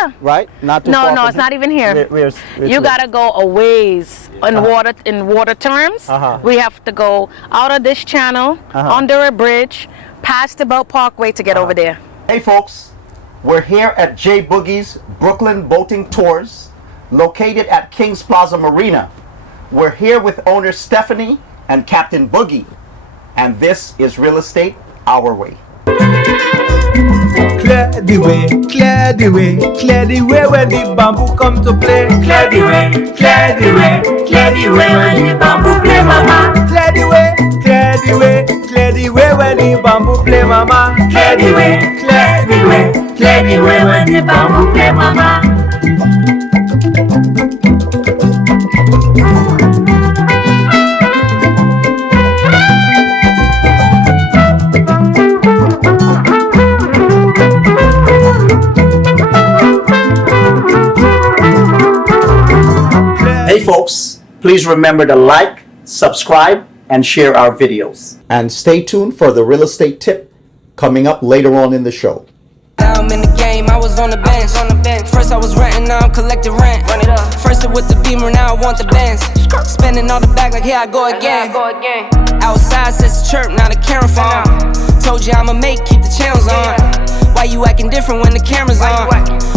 Yeah. Right? Not too No, far no, from it's not even here. You gotta go a ways in water terms. We have to go out of this channel, under a bridge, past the Belt Parkway to get over there. Hey folks, we're here at J Boogie's Brooklyn Boating Tours, located at Kings Plaza Marina. We're here with owner Stephanie and Captain Boogie, and this is Real Estate Our Way. Clear the way, clear the way, clear the way when the bamboo come to play. Clear the way, clear the way, clear the way when the bamboo play, mama. Clear the way, clear the way, clear the way when the bamboo play, mama. Clear the way, clear the way, clear the way when the bamboo play, mama. Hey folks, please remember to like, subscribe, and share our videos. And stay tuned for the real estate tip coming up later on in the show. Now I'm in the game, I was on the bench. First I was renting, now I'm collecting rent. First it with the Beamer, now I want the Benz. Spending all the bag like here I go again. Outside says chirp, now the camera phone. Told you I'ma keep the channels on. Why you acting different when the camera's on?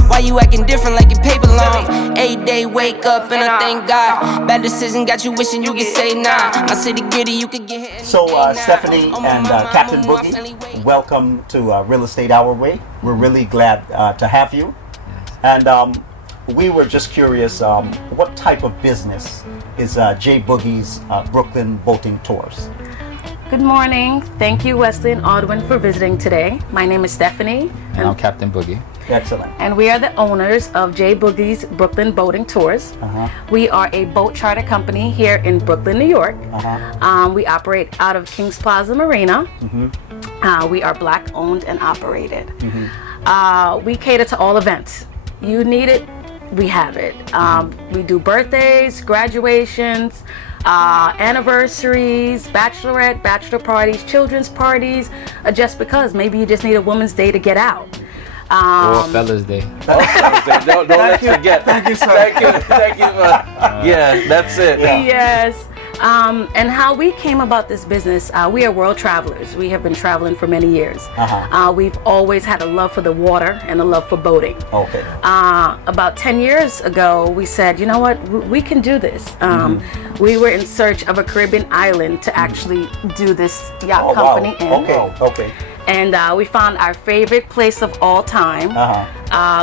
Why you acting different like your paper long? 8 day wake up and I thank God. Bad decision got you wishing you could say nah. My city gritty, you could get hit. So Stephanie and Captain Boogie, welcome to Real Estate Our Way. We're really glad to have you. And we were just curious, what type of business is J Boogie's Brooklyn Boating Tours? Good morning. Thank you, Wesley and Audwin, for visiting today. My name is Stephanie. And I'm Captain Boogie. Excellent. And we are the owners of J Boogie's Brooklyn Boating Tours. We are a boat charter company here in Brooklyn, New York. We operate out of Kings Plaza Marina. We are Black owned and operated. We cater to all events. You need it, we have it. We do birthdays, graduations, anniversaries, bachelorette, bachelor parties, children's parties, just because maybe you just need a woman's day to get out. Or Fella's Day. Don't let's forget. Thank you, sir. Thank you. Yeah, that's it. Yeah. Yes. And how we came about this business, we are world travelers. We have been traveling for many years. We've always had a love for the water and a love for boating. Okay. About 10 years ago, we said, you know what, we can do this. We were in search of a Caribbean island to actually do this yacht company in. Okay. And we found our favorite place of all time,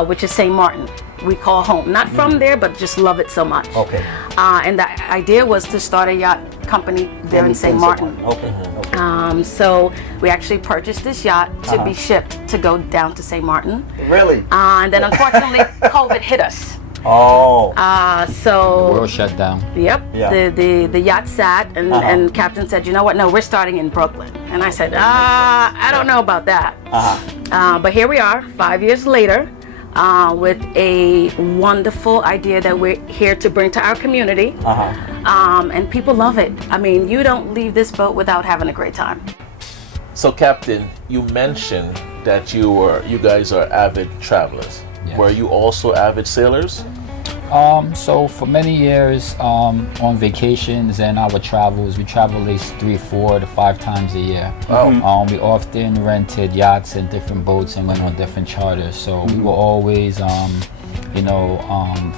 which is St. Martin. We call home. Not from there, but just love it so much. Okay. And the idea was to start a yacht company there in St. Martin. Okay. So we actually purchased this yacht to be shipped to go down to St. Martin. Really? And then unfortunately, COVID hit us. Oh. So The world shut down. Yep. Yeah. The yacht sat, and Captain said, you know what? No, we're starting in Brooklyn. And I said, I don't know about that. But here we are, 5 years later, with a wonderful idea that we're here to bring to our community. And people love it. I mean, you don't leave this boat without having a great time. So, Captain, you mentioned that you guys are avid travelers. Yes. Were you also avid sailors? So for many years, on vacations and our travels, we travel at least 3, 4 to 5 times a year. We often rented yachts and different boats and went on different charters. So we were always,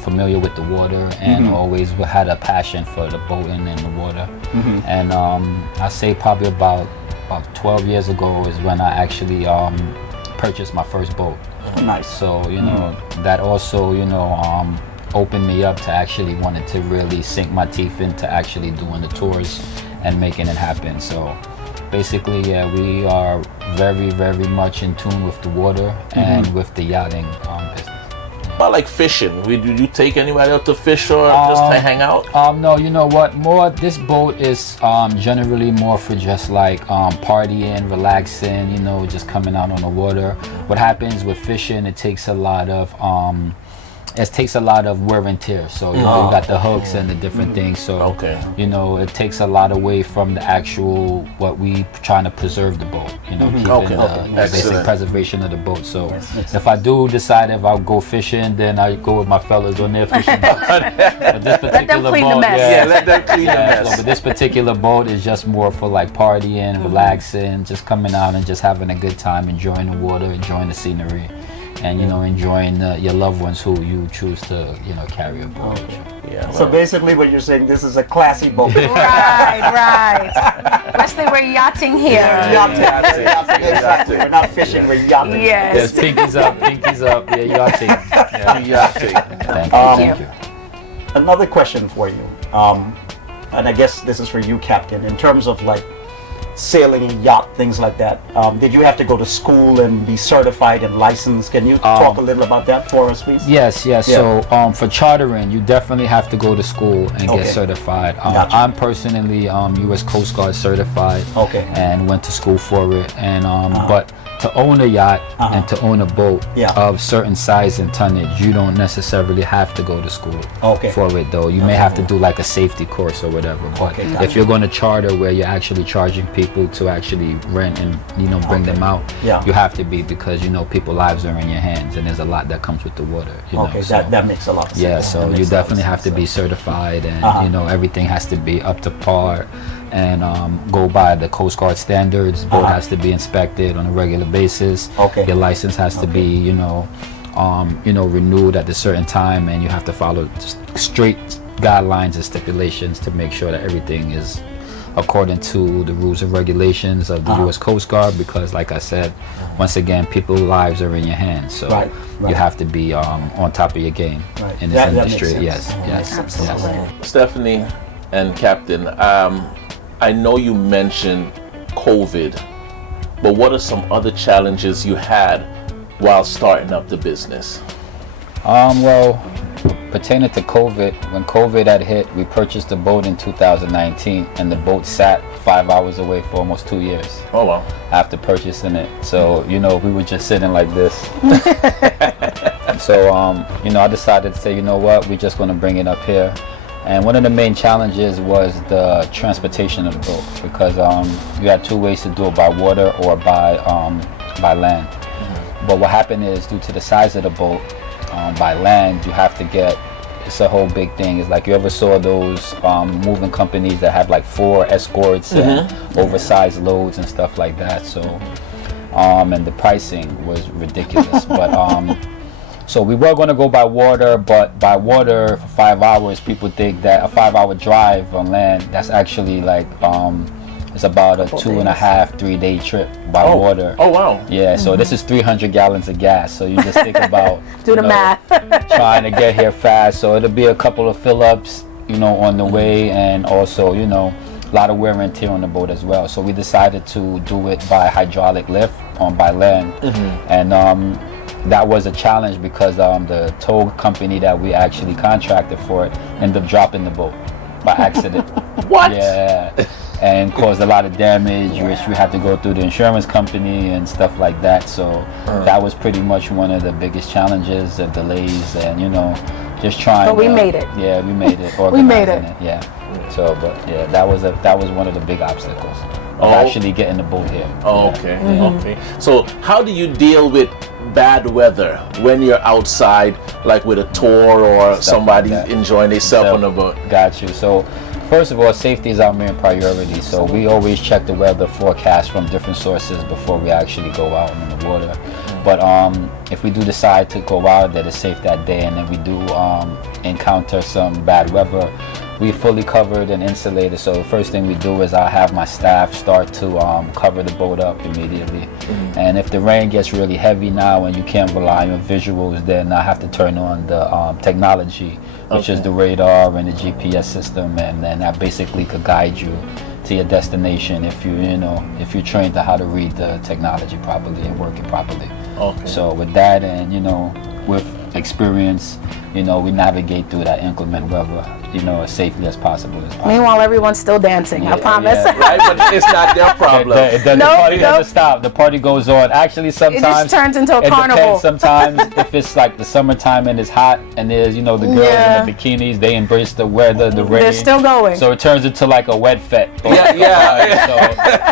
familiar with the water and always had a passion for the boating and the water. And I say probably about 12 years ago is when I actually purchased my first boat. Nice. So that also opened me up to actually wanting to really sink my teeth into actually doing the tours and making it happen. So basically, yeah, we are very, very much in tune with the water and with the yachting business. About like fishing, do you take anybody out to fish or just to hang out? No, you know what? This boat is generally more for just like partying, relaxing, just coming out on the water. What happens with fishing, it takes a lot of it takes a lot of wear and tear. So you know, you got the hooks and the different things. So you know, it takes a lot away from the actual what we trying to preserve the boat. You know, keeping the basic preservation of the boat. So if I do decide if I'll go fishing, then I go with my fellas on their fishing boats. But this particular boat, let them clean the mess. So, but this particular boat is just more for like partying, relaxing, just coming out and just having a good time, enjoying the water, enjoying the scenery. And you know, enjoying your loved ones who you choose to, you know, carry aboard. Yeah. So basically, what you're saying, this is a classy boat. Right. Wesley, we're yachting here. Yachting. Exactly. We're not fishing. We're yachting. Yes. Pinkies up. Yeah, yachting. Yeah. Yachting. Thank you. Another question for you, and I guess this is for you, Captain. In terms of like sailing a yacht, things like that, did you have to go to school and be certified and licensed? Can you talk a little about that for us, please? Yes. So for chartering, you definitely have to go to school and get certified. Gotcha. I'm personally U.S. Coast Guard certified and went to school for it. And but to own a yacht and to own a boat of certain size and tonnage, you don't necessarily have to go to school for it, though. You may have to do like a safety course or whatever. But if you're going to charter where you're actually charging people to actually rent and, you know, bring them out, you have to be, because, you know, people's lives are in your hands and there's a lot that comes with the water. You know? So, that makes a lot of sense. Yeah, so you definitely have to be certified, and you know, everything has to be up to par and go by the Coast Guard standards. Boat has to be inspected on a regular basis. Your license has to be, you know, renewed at a certain time, and you have to follow straight guidelines and stipulations to make sure that everything is according to the rules and regulations of the U.S. Coast Guard, because like I said, once again, people's lives are in your hands, so you have to be on top of your game in this industry. Yes. Stephanie and Captain, I know you mentioned COVID, but what are some other challenges you had while starting up the business? Well, pertaining to COVID, when COVID had hit, we purchased the boat in 2019, and the boat sat 5 hours away for almost 2 years. Oh wow! After purchasing it, so you know, we were just sitting like this. So you know, I decided to say, you know what, we're just going to bring it up here. And one of the main challenges was the transportation of the boat, because you had two ways to do it: by water or by land. But what happened is, due to the size of the boat, by land, you have to get, it's a whole big thing. It's like, you ever saw those moving companies that have like 4 escorts and oversized loads and stuff like that. So and the pricing was ridiculous. But so we were going to go by water, but by water for 5 hours, people think that a 5-hour drive on land, that's actually like it's about a 2.5-3 day trip by water. Oh wow! Yeah, so this is 300 gallons of gas. So you just think about do the math. Trying to get here fast. So it'll be a couple of fill-ups, you know, on the way, and also, you know, a lot of wear and tear on the boat as well. So we decided to do it by hydraulic lift by land, and that was a challenge because the tow company that we actually contracted for it ended up dropping the boat by accident. What? Yeah. And caused a lot of damage, which we had to go through the insurance company and stuff like that. So that was pretty much one of the biggest challenges, of delays, and, you know, just trying. But we made it. Yeah, we made it. We made it. Yeah. So, but yeah, that was one of the big obstacles of actually getting the boat here. Okay. Okay. So how do you deal with bad weather when you're outside, like with a tour or Stuff somebody like that. enjoying themselves on the boat? Got you. So first of all, safety is our main priority. So we always check the weather forecast from different sources before we actually go out in the water. But if we do decide to go out, that it's safe that day, and then we do encounter some bad weather, we're fully covered and insulated. So the first thing we do is I have my staff start to cover the boat up immediately. And if the rain gets really heavy now and you can't rely on visuals, then I have to turn on the technology, which is the radar and the GPS system, and then that basically could guide you to your destination if if you're trained to how to read the technology properly and work it properly. So with that, and with experience, you know, we navigate through that inclement weather, you know, as safely as possible. Meanwhile, everyone's still dancing. I promise. Yeah. Right, but it's not their problem. The party doesn't stop. The party goes on. Actually, sometimes it just turns into a carnival. Depends. Sometimes if it's like the summertime and it's hot and there's, you know, the girls in the bikinis, they embrace the weather, the rain. They're still going. So it turns into like a wet fete. So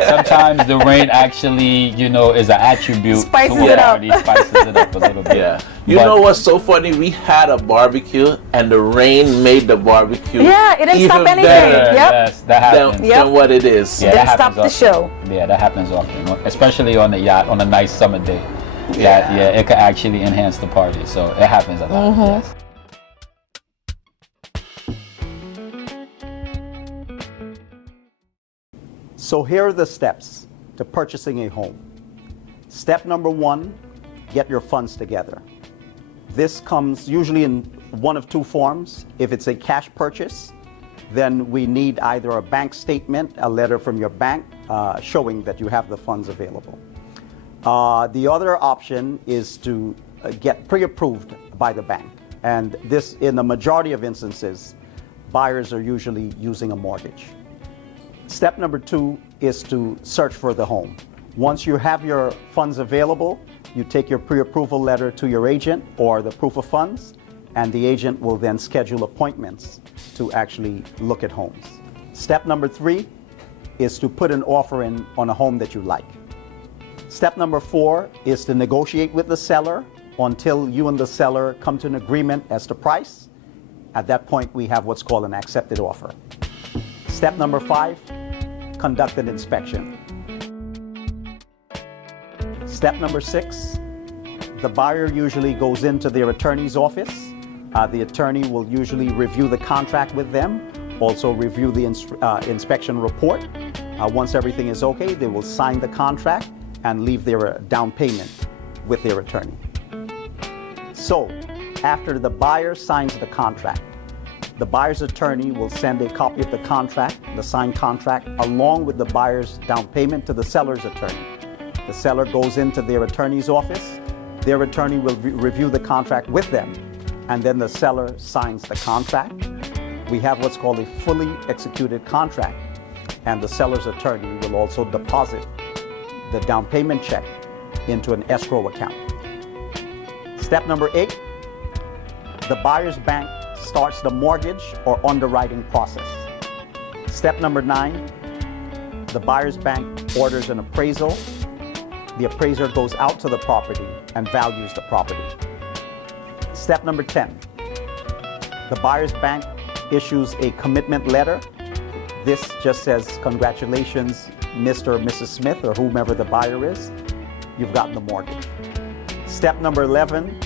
sometimes the rain actually, you know, is an attribute spices to a it party. up. Spices it up a little bit. Yeah. You know what's so funny? We had a barbecue and the rain made the barbecue. Yeah, it didn't stop anything. Yep. Yes, that happens. Than what it is. Yeah, didn't stop the show. Yeah, that happens often, especially on the yacht on a nice summer day. Yeah. It could actually enhance the party. So it happens a lot. Yes. So here are the steps to purchasing a home. Step number 1, get your funds together. This comes usually in one of two forms. If it's a cash purchase, then we need either a bank statement, a letter from your bank showing that you have the funds available. The other option is to get pre-approved by the bank. And this, in the majority of instances, buyers are usually using a mortgage. Step number 2 is to search for the home. Once you have your funds available, you take your pre-approval letter to your agent or the proof of funds, and the agent will then schedule appointments to actually look at homes. Step number 3 is to put an offer in on a home that you like. Step number 4 is to negotiate with the seller until you and the seller come to an agreement as to price. At that point, we have what's called an accepted offer. Step number 5, conduct an inspection. Step number 6, the buyer usually goes into their attorney's office. The attorney will usually review the contract with them, also review the inspection report. Once everything is okay, they will sign the contract and leave their down payment with their attorney. So, after the buyer signs the contract, the buyer's attorney will send a copy of the contract, the signed contract, along with the buyer's down payment to the seller's attorney. The seller goes into their attorney's office, their attorney will review the contract with them, and then the seller signs the contract. We have what's called a fully executed contract, and the seller's attorney will also deposit the down payment check into an escrow account. Step number 8, the buyer's bank starts the mortgage or underwriting process. Step number 9, the buyer's bank orders an appraisal. The appraiser goes out to the property and values the property. Step number 10, the buyer's bank issues a commitment letter. This just says, congratulations, Mr. or Mrs. Smith, or whomever the buyer is, you've gotten the mortgage. Step number 11,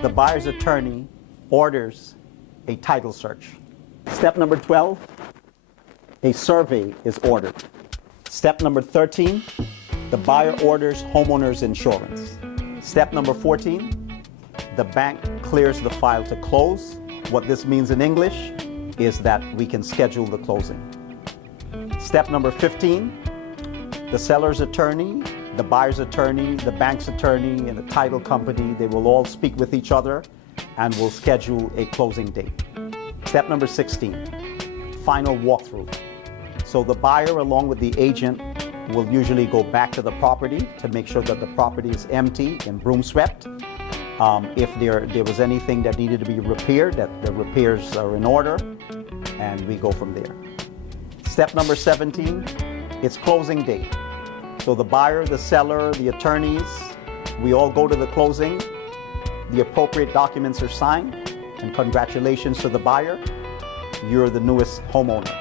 the buyer's attorney orders a title search. Step number 12, a survey is ordered. Step number 13, the buyer orders homeowner's insurance. Step number 14, the bank clears the file to close. What this means in English is that we can schedule the closing. Step number 15, the seller's attorney, the buyer's attorney, the bank's attorney, and the title company, they will all speak with each other and will schedule a closing date. Step number 16, final walkthrough. So the buyer, along with the agent, will usually go back to the property to make sure that the property is empty and broom swept. If there was anything that needed to be repaired, that the repairs are in order, and we go from there. Step number 17, it's closing date. So the buyer, the seller, the attorneys, we all go to the closing. The appropriate documents are signed, and congratulations to the buyer. You're the newest homeowner.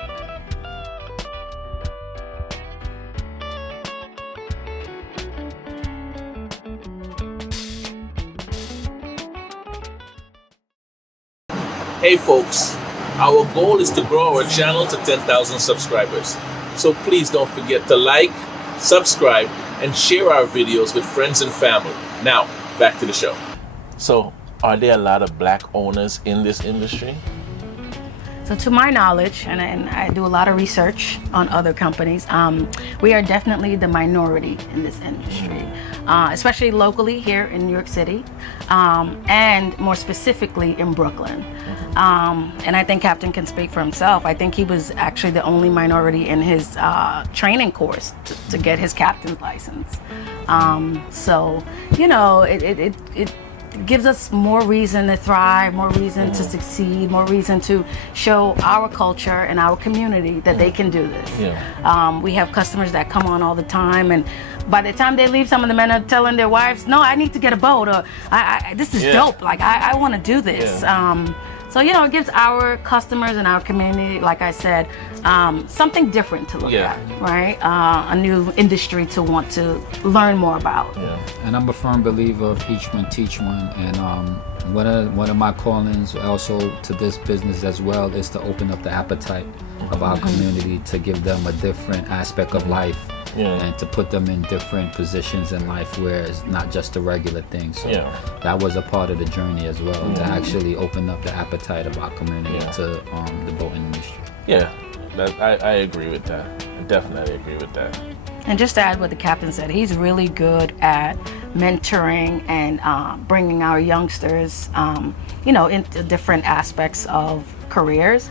Hey folks, our goal is to grow our channel to 10,000 subscribers. So please don't forget to like, subscribe, and share our videos with friends and family. Now, back to the show. So, are there a lot of black owners in this industry? So to my knowledge, and I do a lot of research on other companies, we are definitely the minority in this industry, especially locally here in New York City, and more specifically in Brooklyn. And I think Captain can speak for himself. I think he was actually the only minority in his training course to get his captain's license. So, you know, it gives us more reason to thrive, more reason to succeed, more reason to show our culture and our community that they can do this. We have customers that come on all the time, and by the time they leave, some of the men are telling their wives, no, I need to get a boat, or this is dope, like I want to do this. So, you know, it gives our customers and our community, like I said, something different to look at, right? A new industry to want to learn more about. And I'm a firm believer of each one teach one. And one of my callings also to this business as well is to open up the appetite of our community, to give them a different aspect of life. And to put them in different positions in life where it's not just a regular thing. So that was a part of the journey as well, to actually open up the appetite of our community to the boating industry. I agree with that. I definitely agree with that. And just to add what the captain said, he's really good at mentoring and bringing our youngsters, you know, into different aspects of careers.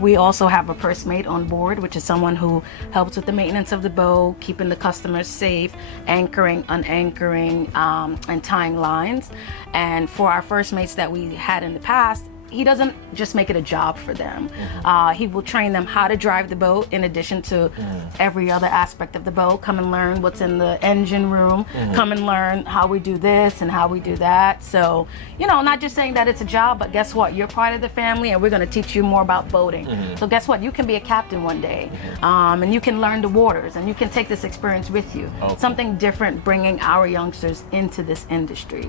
We also have a purse mate on board, which is someone who helps with the maintenance of the boat, keeping the customers safe, anchoring, unanchoring, and tying lines. And for our first mates that we had in the past, he doesn't just make it a job for them. He will train them how to drive the boat in addition to every other aspect of the boat. Come and learn what's in the engine room. Come and learn how we do this and how we do that. So, you know, not just saying that it's a job, but guess what? You're part of the family, and we're going to teach you more about boating. So guess what? You can be a captain one day, and you can learn the waters, and you can take this experience with you. Something different, bringing our youngsters into this industry,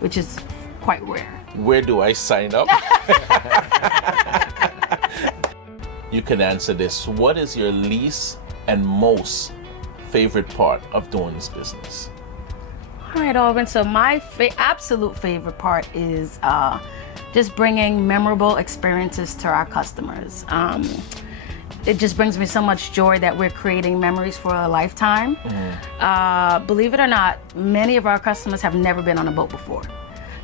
which is quite rare. Where do I sign up? You can answer this. What is your least and most favorite part of doing this business? All right, Audwin. So my absolute favorite part is just bringing memorable experiences to our customers. It just brings me so much joy that we're creating memories for a lifetime. Believe it or not, many of our customers have never been on a boat before.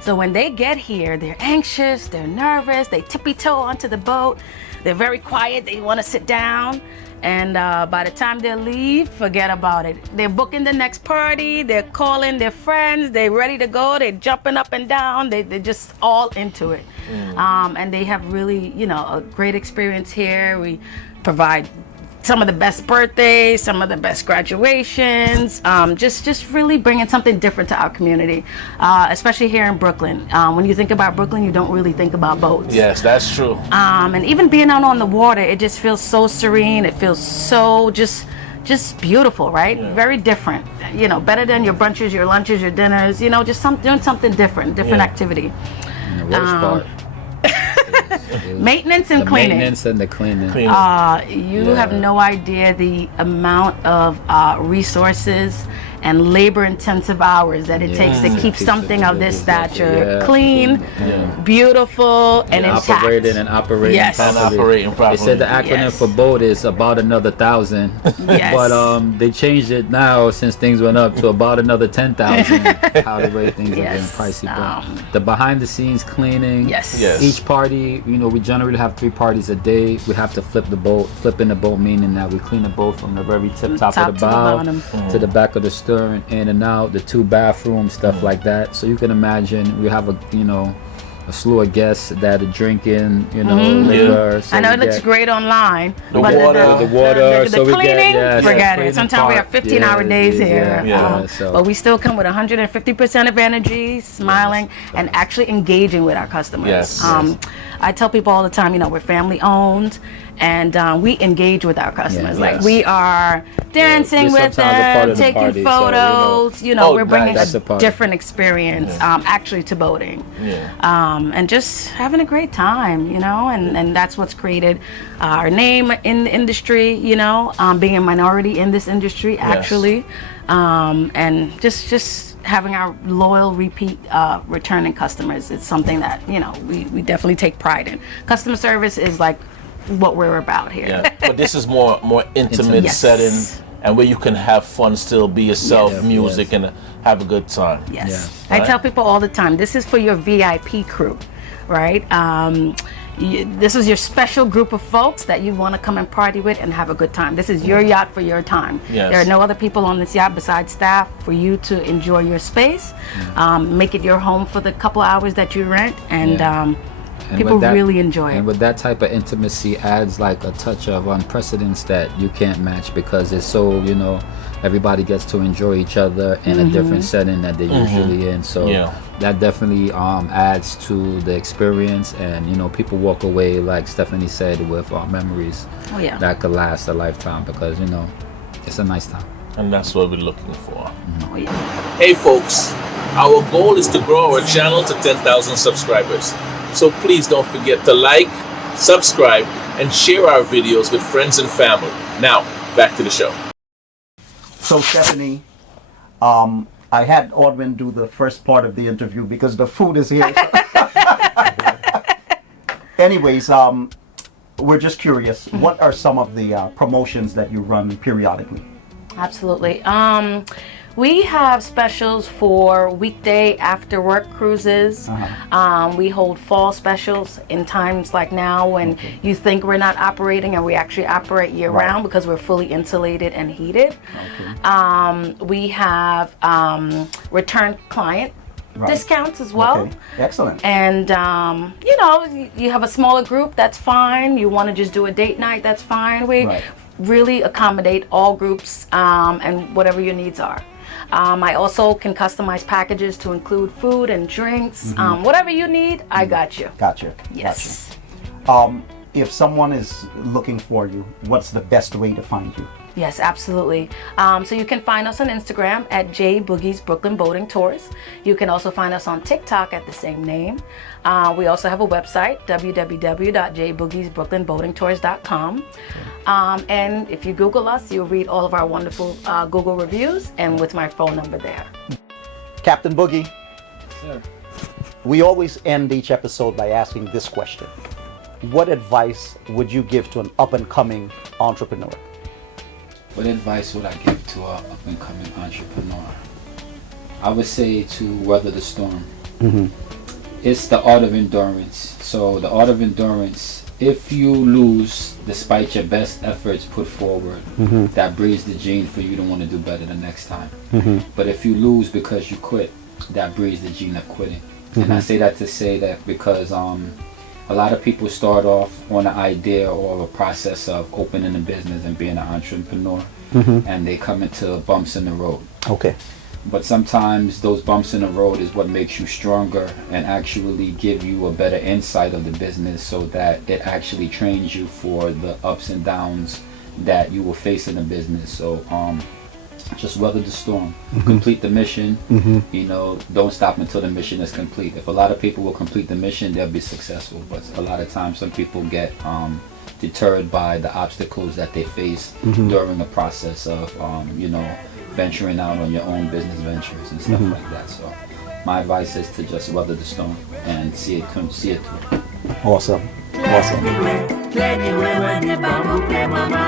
So when they get here, they're anxious, they're nervous, they tippy-toe onto the boat, they're very quiet, they want to sit down, and by the time they leave, forget about it. They're booking the next party, they're calling their friends, they're ready to go, they're jumping up and down, they're just all into it. And they have really, you know, a great experience here. We provide some of the best birthdays, some of the best graduations, just really bringing something different to our community, especially here in Brooklyn. When you think about Brooklyn, you don't really think about boats. Yes, that's true. And even being out on the water, it just feels so serene. It feels so just beautiful, right? Very different. You know, better than your brunches, your lunches, your dinners. You know, just doing something different activity. And the worst part. Maintenance and cleaning. Maintenance and the cleaning. You have no idea the amount of resources and labor-intensive hours that it takes to keep something of this stature clean, beautiful, and intact. Operating properly. And operating properly. They said the acronym for boat is about another 1,000, but they changed it now since things went up to about another 10,000. How the way things are getting pricey. But the behind-the-scenes cleaning. Each party, you know, we generally have 3 parties a day. We have to flip the boat. Flipping the boat meaning that we clean the boat from the very top of the bow to the back of the stern, in and out, the 2 bathrooms, stuff like that. So you can imagine we have a slew of guests that are drinking, you know, liquor. So I know it looks great online. The but water. The cleaning, forget it. Sometimes we have 15-hour days here. But we still come with 150% of energy, smiling, and actually engaging with our customers. I tell people all the time, you know, we're family owned, and we engage with our customers. Like we are dancing with them, taking photos. So, you know, we're bringing a different experience actually to boating. And just having a great time, you know, and that's what's created our name in the industry, you know, being a minority in this industry actually, and just having our loyal repeat returning customers. It's something that, you know, we definitely take pride in. Customer service is like what we're about here. Yeah, but this is more intimate Yes. setting, and where you can have fun, still be yourself, Yes. music, Yes. and have a good time. Yes. Yeah. I Right. tell people all the time, this is for your VIP crew, right? This is your special group of folks that you want to come and party with and have a good time. This is your yacht for your time. Yes. There are no other people on this yacht besides staff for you to enjoy your space, make it your home for the couple hours that you rent, and And people with that- really enjoy And it. with that type of intimacy adds like a touch of unprecedented that you can't match, because it's so, you know, everybody gets to enjoy each other in a different setting that they're usually in. So Yeah. that definitely adds to the experience, and you know, people walk away, like Stephanie said, with memories Oh yeah. that could last a lifetime, because you know, it's a nice time. And that's what we're looking for. Oh yeah. Hey folks, our goal is to grow our channel to 10,000 subscribers. So please don't forget to like, subscribe, and share our videos with friends and family. Now, back to the show. So Stephanie, I had Audwin do the first part of the interview because the food is here. Anyways, we're just curious. What are some of the promotions that you run periodically? Absolutely. We have specials for weekday after work cruises. We hold fall specials in times like now when you think we're not operating, and we actually operate year round because we're fully insulated and heated. We have return client discounts as well. Okay. Excellent. And you know, you have a smaller group, that's fine. You want to just do a date night, that's fine. We really accommodate all groups and whatever your needs are. I also can customize packages to include food and drinks. Whatever you need, I got you. Gotcha. Yes. Gotcha. If someone is looking for you, what's the best way to find you? Yes, absolutely. So you can find us on Instagram at JBoogiesBrooklynBoatingTours. You can also find us on TikTok at the same name. We also have a website, www.JBoogiesBrooklynBoatingTours.com. And if you Google us, you'll read all of our wonderful Google reviews, and with my phone number there. Captain Boogie, Sir. we always end each episode by asking this question. What advice would you give to an up-and-coming entrepreneur? What advice would I give to an up-and-coming entrepreneur? I would say to weather the storm. It's the art of endurance. So the art of endurance, if you lose despite your best efforts put forward, that breeds the gene for you to want to do better the next time. But if you lose because you quit, that breeds the gene of quitting. And I say that to say that because a lot of people start off on an idea or a process of opening a business and being an entrepreneur, and they come into bumps in the road. Okay. But sometimes those bumps in the road is what makes you stronger and actually give you a better insight of the business, so that it actually trains you for the ups and downs that you will face in the business. So just weather the storm, complete the mission, you know, don't stop until the mission is complete. If a lot of people will complete the mission, they'll be successful. But a lot of times some people get deterred by the obstacles that they face during the process of, you know, venturing out on your own business ventures and stuff like that. So my advice is to just weather the storm and see it through. Awesome. Awesome. Clear the way when the bamboo play, mama.